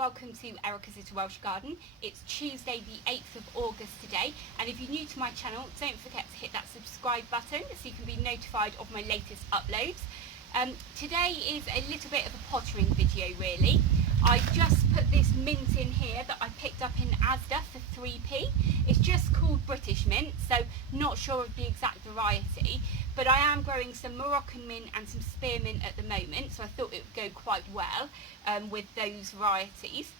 welcome to Erica's Little Welsh Garden. It's Tuesday the 8th of August today, and if you're new to my channel, don't forget to hit that subscribe button so you can be notified of my latest uploads. Today is a little bit of a pottering video really. I just put this mint in here that I picked up in Asda for 3p. It's just called British mint, so not sure of the exact variety, but I am growing some Moroccan mint and some spearmint at the moment, so I thought it would go quite well with those varieties.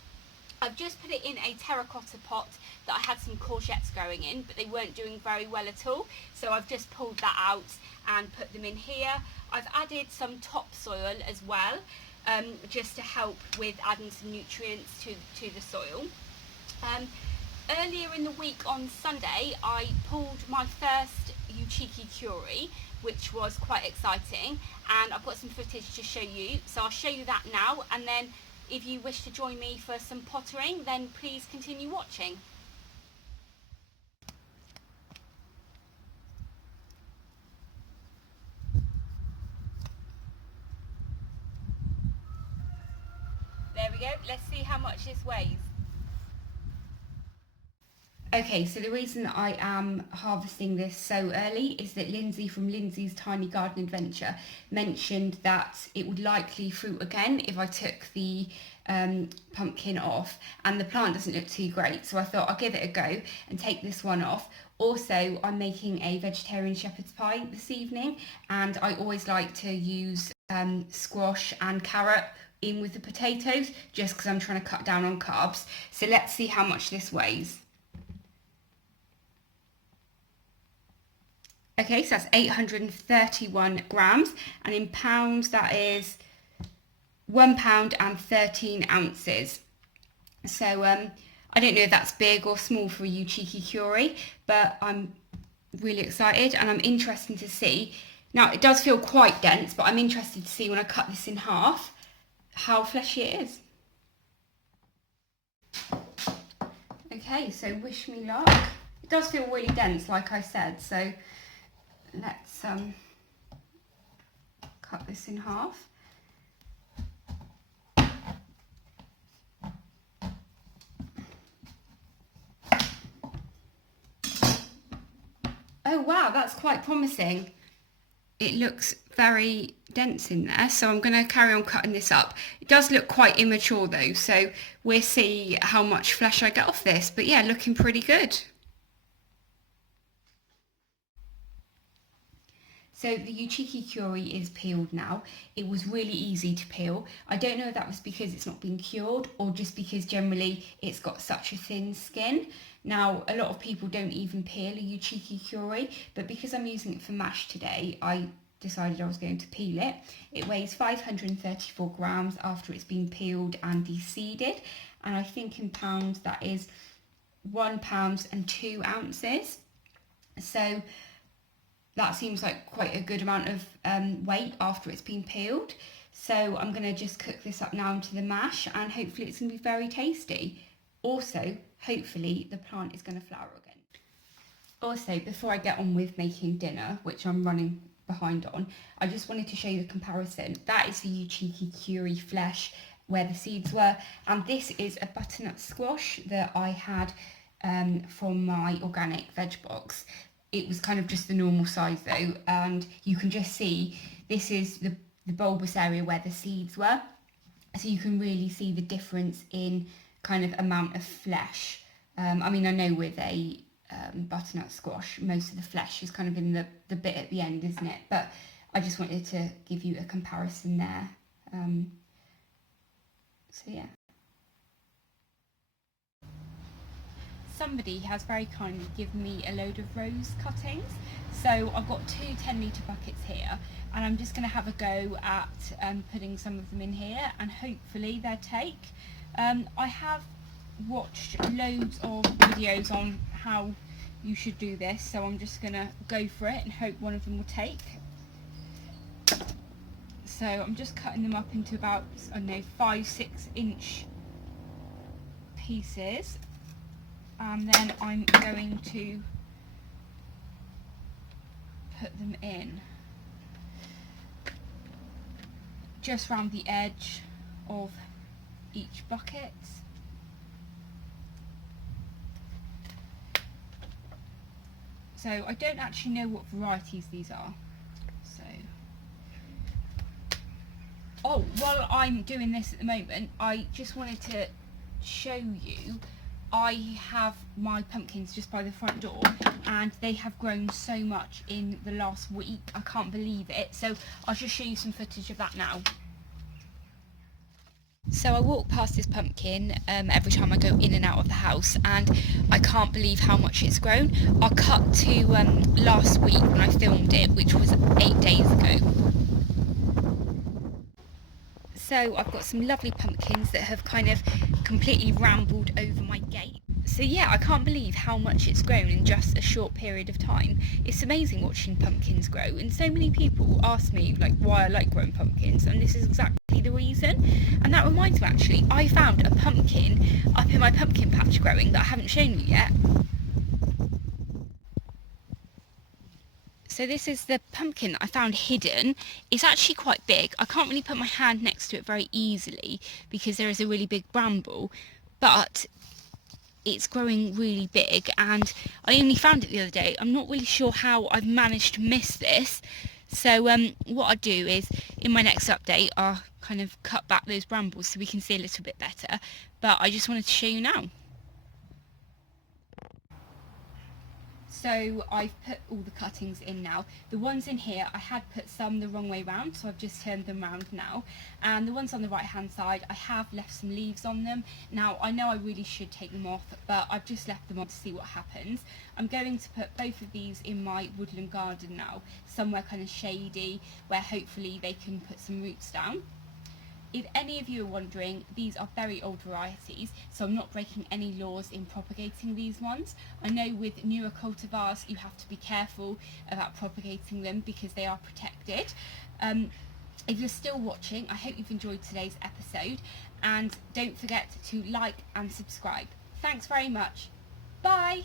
I've just put it in a terracotta pot that I had some courgettes growing in, but they weren't doing very well at all, so I've just pulled that out and put them in here. I've added some topsoil as well, just to help with adding some nutrients to the soil. Earlier in the week on Sunday, I pulled my first Uchiki Kuri, which was quite exciting, and I've got some footage to show you, so I'll show you that now, and then if you wish to join me for some pottering, then please continue watching. There we go, let's see how much this weighs. Okay, so the reason I am harvesting this so early is that Lindsey from Lindsey's Tiny Garden Adventure mentioned that it would likely fruit again if I took the pumpkin off, and the plant doesn't look too great, so I thought I'll give it a go and take this one off. Also, I'm making a vegetarian shepherd's pie this evening, and I always like to use squash and carrot in with the potatoes just because I'm trying to cut down on carbs. So let's see how much this weighs. Okay, so that's 831 grams, and in pounds that is £1 and 13 ounces. So I don't know if that's big or small for a Uchiki Kuri, but I'm really excited and I'm interested to see. Now it does feel quite dense, but I'm interested to see when I cut this in half how fleshy it is. Okay, so wish me luck. It does feel really dense, like I said, so let's cut this in half. Oh wow, that's quite promising. It looks very dense in there, so I'm going to carry on cutting this up. It does look quite immature though, so we'll see how much flesh I get off this, but yeah, looking pretty good. So the Uchiki Kuri is peeled now. It was really easy to peel. I don't know if that was because it's not been cured or just because generally it's got such a thin skin. Now, a lot of people don't even peel a Uchiki Kuri, but because I'm using it for mash today, I decided I was going to peel it. It weighs 534 grams after it's been peeled and de-seeded, and I think in pounds that is £1 and 2 ounces. So that seems like quite a good amount of weight after it's been peeled. So I'm going to just cook this up now into the mash, and hopefully it's going to be very tasty. Also, hopefully the plant is going to flower again. Also, before I get on with making dinner, which I'm running behind on, I just wanted to show you the comparison. That is the Uchiki Kuri flesh where the seeds were, and this is a butternut squash that I had from my organic veg box. It was kind of just the normal size though, and you can just see this is the bulbous area where the seeds were, so you can really see the difference in kind of amount of flesh. I mean, I know with a butternut squash, most of the flesh is kind of in the bit at the end, isn't it? But I just wanted to give you a comparison there. So yeah. Somebody has very kindly given me a load of rose cuttings, so I've got two 10-litre buckets here, and I'm just going to have a go at putting some of them in here, and hopefully they'll take. I have watched loads of videos on how you should do this, so I'm just going to go for it and hope one of them will take. So I'm just cutting them up into about, I don't know, 5-6 inch pieces. And then I'm going to put them in just round the edge of each bucket. So I don't actually know what varieties these are. So, oh, while I'm doing this at the moment, I just wanted to show you, I have my pumpkins just by the front door and they have grown so much in the last week. I can't believe it. So I'll just show you some footage of that now. So I walk past this pumpkin every time I go in and out of the house, and I can't believe how much it's grown. I'll cut to last week when I filmed it, which was 8 days ago. So I've got some lovely pumpkins that have kind of completely rambled over my gate. So yeah, I can't believe how much it's grown in just a short period of time. It's amazing watching pumpkins grow, and so many people ask me like why I like growing pumpkins, and this is exactly the reason. And that reminds me, actually, I found a pumpkin up in my pumpkin patch growing that I haven't shown you yet. So this is the pumpkin that I found hidden. It's actually quite big. I can't really put my hand next to it very easily because there is a really big bramble, but it's growing really big, and I only found it the other day. I'm not really sure how I've managed to miss this. So what I'll do is in my next update I'll kind of cut back those brambles so we can see a little bit better, but I just wanted to show you now. So I've put all the cuttings in now. The ones in here, I had put some the wrong way round, so I've just turned them round now. And the ones on the right hand side, I have left some leaves on them. Now I know I really should take them off, but I've just left them on to see what happens. I'm going to put both of these in my woodland garden now, somewhere kind of shady, where hopefully they can put some roots down. If any of you are wondering, these are very old varieties, so I'm not breaking any laws in propagating these ones. I know with newer cultivars you have to be careful about propagating them because they are protected. If you're still watching, I hope you've enjoyed today's episode, and don't forget to like and subscribe. Thanks very much. Bye!